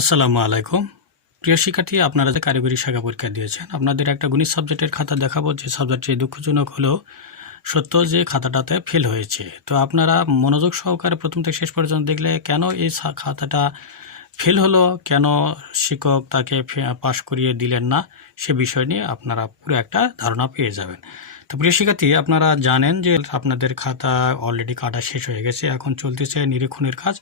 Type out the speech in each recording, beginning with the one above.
আসসালামু আলাইকুম। প্রিয় শিক্ষার্থী, আপনারা যে কারিগরি শাখা পরীক্ষা দিয়েছেন, আপনাদের একটা গণিত সাবজেক্টের খাতা দেখাবো। যে সাবজেক্টটি দুঃখজনক হলেও সত্য যে খাতাটাতে ফেল হয়েছে। তো আপনারা মনোযোগ সহকারে প্রথম থেকে শেষ পর্যন্ত দেখলে কেন এই খাতাটা ফেল হলো? কেন শিক্ষক তাকে পাশ করিয়ে দিলেন না? সে বিষয় নিয়ে আপনারা পুরো একটা ধারণা পেয়ে যাবেন। তো প্রিয় শিক্ষার্থী, আপনারা জানেন যে আপনাদের খাতা অলরেডি কাটা শেষ হয়ে গেছে, এখন চলতেছে নিরীক্ষণের কাজ।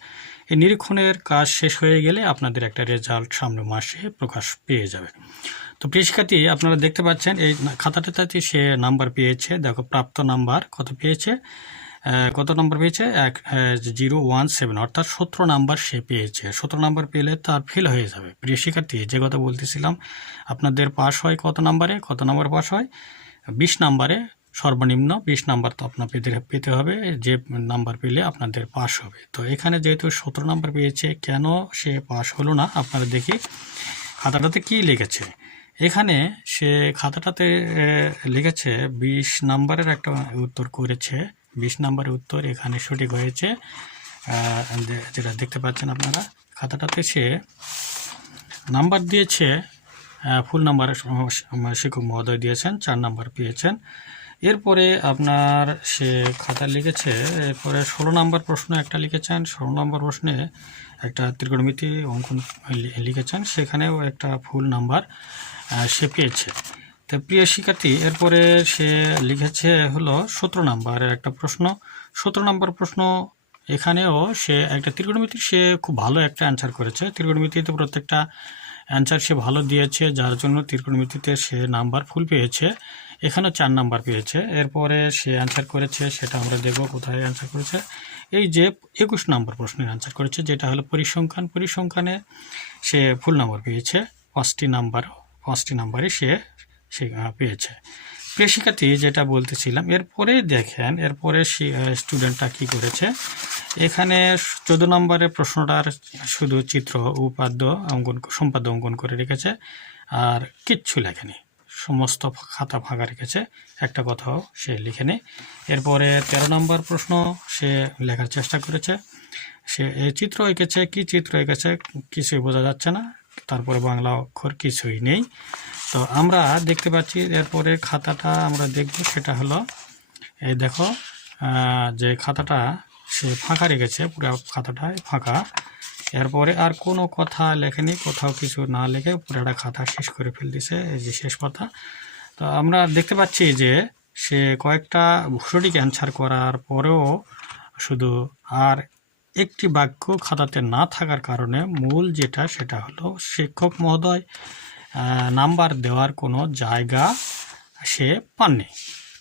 এই নিরীক্ষণের কাজ শেষ হয়ে গেলে আপনাদের একটা রেজাল্ট সামনে মাসে প্রকাশ পেয়ে যাবে। তো প্রিয় শিক্ষার্থী, আপনারা দেখতে পাচ্ছেন এই খাতাটাতে সে নাম্বার পেয়েছে, দেখো প্রাপ্ত নাম্বার কত পেয়েছে? কত নাম্বার পেয়েছে? এক জিরো ওয়ান সেভেন, অর্থাৎ সতেরো নাম্বার সে পেয়েছে। সতেরো নাম্বার পেলে তার ফেল হয়ে যাবে। প্রিয় শিক্ষার্থী, যে কথা বলতেছিলাম, আপনাদের পাস হয় কত নাম্বারে? কত নাম্বার পাস হয়? বিশ নাম্বারে সর্বনিম্ন বিশ নাম্বার তো আপনার পেতে হবে, যে নাম্বার পেলে আপনাদের পাস হবে। তো এখানে যেহেতু সতেরো নাম্বার পেয়েছে, কেন সে পাস হলো না? আপনারা দেখি খাতাটাতে কি লিখেছে। এখানে সে খাতাটাতে লিখেছে, বিশ নাম্বারের একটা উত্তর করেছে। বিশ নাম্বারের উত্তর এখানে সঠিক হয়েছে। যেটা দেখতে পাচ্ছেন আপনারা, খাতাটাতে সে নাম্বার দিয়েছে ফুল নাম্বার শিক্ষক মহোদয় দিয়েছেন, চার নাম্বার পেয়েছেন। এরপরে আপনার সে খাতা লিখেছে, এরপরে ষোলো নাম্বার প্রশ্ন একটা লিখেছেন, ষোলো নাম্বার প্রশ্নে একটা ত্রিকোণমিতি অঙ্কন লিখেছেন, সেখানেও একটা ফুল নাম্বার সে পেয়েছে। তো প্রিয় শিক্ষার্থী, এরপরে সে লিখেছে হলো সতেরো নাম্বারের একটা প্রশ্ন। সতেরো নাম্বার প্রশ্ন, এখানেও সে একটা ত্রিকোণমিতি সে খুব ভালো একটা অ্যান্সার করেছে। ত্রিকোণমিতিতে প্রত্যেকটা অ্যান্সার সে ভালো দিয়েছে, যার জন্য ত্রিকোণমিতিতে সে নাম্বার ফুল পেয়েছে, এখানেও চার নাম্বার পেয়েছে। এরপরে সে অ্যান্সার করেছে, সেটা আমরা দেখব কোথায় অ্যান্সার করেছে। এই যে একুশ নম্বর প্রশ্নের অ্যান্সার করেছে, যেটা হলো পরিসংখ্যান। পরিসংখ্যানে সে ফুল নাম্বার পেয়েছে, পাঁচটি নাম্বার, পাঁচটি নাম্বারই সে সে পেয়েছে। প্রিয় যেটা বলতেছিলাম, এরপরে দেখেন, এরপরে স্টুডেন্টটা কি করেছে? এখানে চোদ্দ নম্বরের প্রশ্নটার শুধু চিত্র উপাদ্য অঙ্কন, সম্পাদ্য অঙ্কন করে রেখেছে, আর কিচ্ছু লেখেনি। সমস্ত খাতা ফাঁকা রেখেছে, একটা কথাও সে লিখেনি। এরপরে তেরো নম্বর প্রশ্ন, সে লেখার চেষ্টা করেছে। সে এই চিত্র এঁকেছে, কি চিত্র এঁকেছে কিছুই বোঝা যাচ্ছে না, তারপরে বাংলা অক্ষর কিছুই নেই। তো আমরা দেখতে পাচ্ছি, এরপরে খাতাটা আমরা দেখব, সেটা হলো, এই দেখো যে খাতাটা সে ফাঁকা রেখেছে, পুরো খাতাটায় ফাঁকা। এরপরে আর কোনো কথা লেখেনি, কোথাও কিছু না লিখে পুরোটা খাতা শেষ করে ফেল দিছে এই যে শেষ কথা তো আমরা দেখতে পাচ্ছি যে সে কয়েকটা সঠিক অ্যান্সার করার পরেও শুধু আর একটি বাক্য খাতাতে না থাকার কারণে মূল যেটা সেটা হলো শিক্ষক মহোদয় নাম্বার দেওয়ার কোনো জায়গা সে পাননি।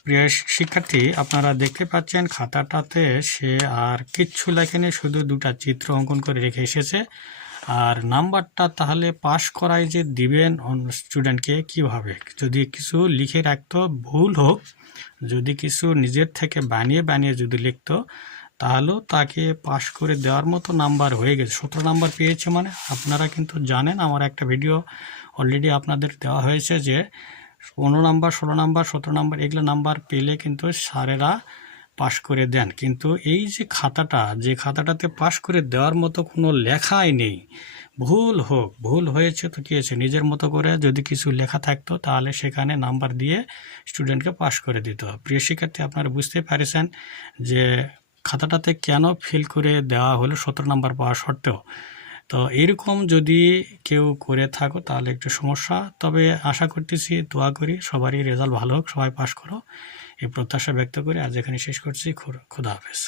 প্রিয় শিক্ষার্থী, আপনারা দেখতে পাচ্ছেন খাতাটাতে সে আর কিচ্ছু লেখেনি, শুধু দুটা চিত্র অঙ্কন করে রেখে এসেছে। আর নাম্বারটা তাহলে পাশ করায় যে দিবেন স্টুডেন্টকে কীভাবে? যদি কিছু লিখে রাখতো, ভুল হোক, যদি কিছু নিজের থেকে বানিয়ে বানিয়ে যদি লিখতো, তাহলেও তাকে পাশ করে দেওয়ার মতো নাম্বার হয়ে গেছে। সতেরো নাম্বার পেয়েছে মানে। আপনারা কিন্তু জানেন, আমার একটা ভিডিও অলরেডি আপনাদের দেওয়া হয়েছে যে পনেরো নাম্বার, ষোলো নাম্বার, সতেরো নাম্বার এগুলো নাম্বার পেলে কিন্তু স্যারেরা পাশ করে দেন। কিন্তু এই যে খাতাটা, যে খাতাটাতে পাশ করে দেওয়ার মতো কোনো লেখাই নেই। ভুল হোক, ভুল হয়েছে তো কী হয়েছে নিজের মতো করে যদি কিছু লেখা থাকতো, তাহলে সেখানে নাম্বার দিয়ে স্টুডেন্টকে পাশ করে দিত। প্রিয় শিক্ষার্থী, আপনারা বুঝতে পারেছেন যে খাতাটাতে কেন ফিল করে দেওয়া হলো সতেরো নাম্বার পাওয়া সত্ত্বেও। তো এরকম যদি কেউ করে থাকো, তাহলে একটু সমস্যা। তবে আশা করতেছি, দোয়া করি, সবারই রেজাল্ট ভালো হোক, সবাই পাশ করো। এই প্রত্যাশা ব্যক্ত করে আজ এখানে শেষ করছি। খুদা হাফেজ।